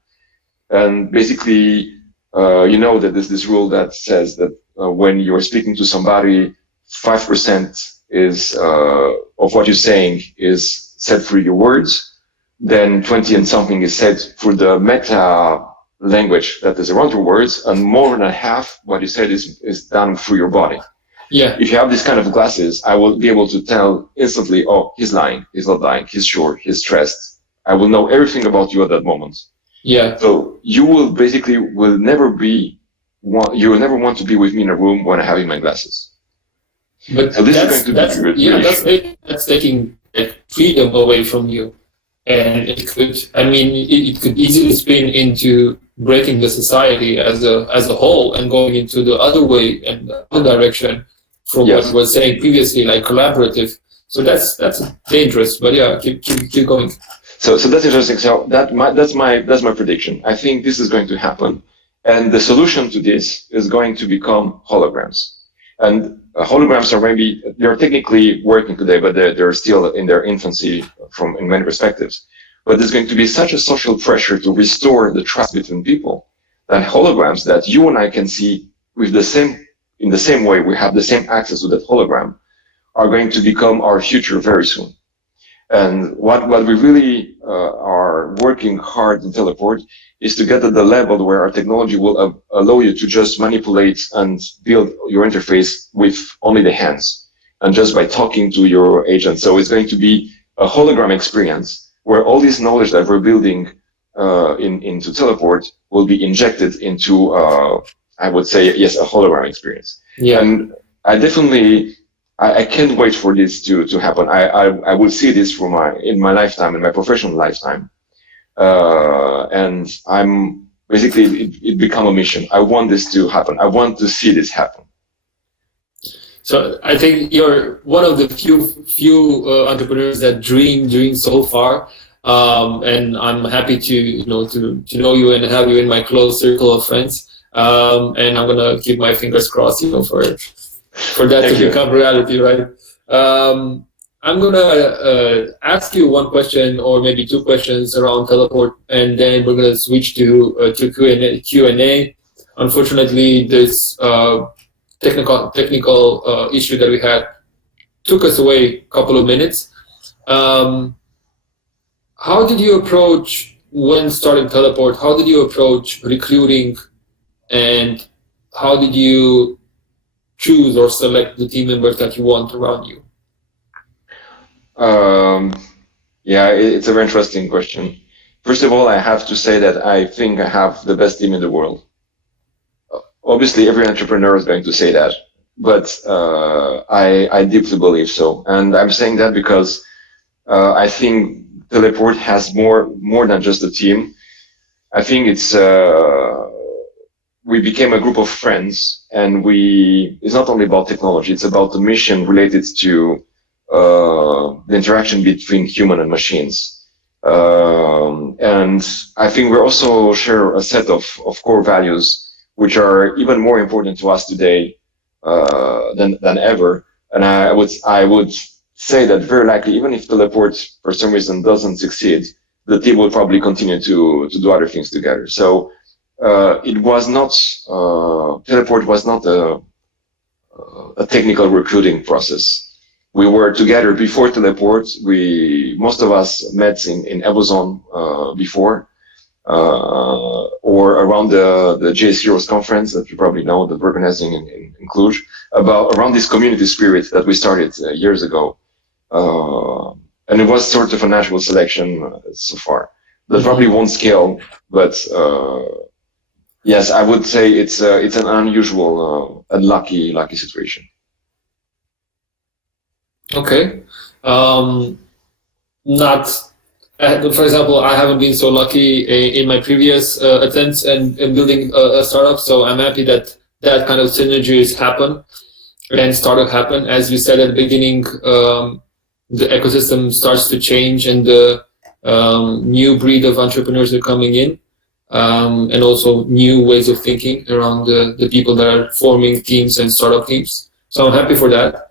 And basically, that there's this rule that says that when you're speaking to somebody, 5% is of what you're saying is said through your words, then 20 and something is said through the meta language that is around your words, and more than half what you said is done through your body. Yeah. If you have this kind of glasses, I will be able to tell instantly, oh, he's lying, he's not lying, he's sure, he's stressed. I will know everything about you at that moment. Yeah. So you will never want to be with me in a room when I have my glasses. But so this is going to be that's taking freedom away from you, and it could easily spin into breaking the society as a whole and going into the other way and the other direction from what we were saying previously, like collaborative. So that's dangerous. But yeah, keep going. So that's interesting. So that's my prediction. I think this is going to happen, and the solution to this is going to become holograms. And holograms they're technically working today, but they're still in their infancy in many perspectives. But there's going to be such a social pressure to restore the trust between people that holograms that you and I can see in the same way, we have the same access to that hologram, are going to become our future very soon. And what we really are working hard in Teleport is to get at the level where our technology will allow you to just manipulate and build your interface with only the hands and just by talking to your agent. So it's going to be a hologram experience where all this knowledge that we're building into Teleport will be injected into, I would say, yes, a hologram experience. Yeah. And I can't wait for this to happen. I will see this in my lifetime, in my professional lifetime. And I'm basically, it become a mission. I want this to happen. I want to see this happen. So I think you're one of the few entrepreneurs that dream so far. And I'm happy to know you and have you in my close circle of friends. And I'm gonna keep my fingers crossed, for that to become reality, right? I'm gonna ask you one question or maybe two questions around Teleport, and then we're gonna switch to Q&A. Unfortunately, this technical issue that we had took us away a couple of minutes. How did you approach when starting Teleport? How did you approach recruiting, and how did you choose or select the team members that you want around you? Yeah, it's a very interesting question. First of all, I have to say that I think I have the best team in the world. Obviously, every entrepreneur is going to say that, but I deeply believe so. And I'm saying that because I think Teleport has more than just a team. I think we became a group of friends, and it's not only about technology, it's about the mission related to the interaction between human and machines. And I think we also share a set of core values which are even more important to us today than ever. And I would say that very likely, even if Teleport for some reason doesn't succeed, the team will probably continue to do other things together. So it was not Teleport was not a technical recruiting process. We were together before Teleport. Most of us met in Amazon before, or around the JS Heroes conference that you probably know that we're organizing in Cluj, around this community spirit that we started years ago. And it was sort of a natural selection so far. That probably won't scale, but yes, I would say it's an unusual and lucky situation. Okay. Not, for example, I haven't been so lucky in my previous attempts and building a startup. So I'm happy that that kind of synergies happen and startup happen. As you said at the beginning, the ecosystem starts to change, and the new breed of entrepreneurs are coming in, and also new ways of thinking around the people that are forming teams and startup teams. So I'm happy for that.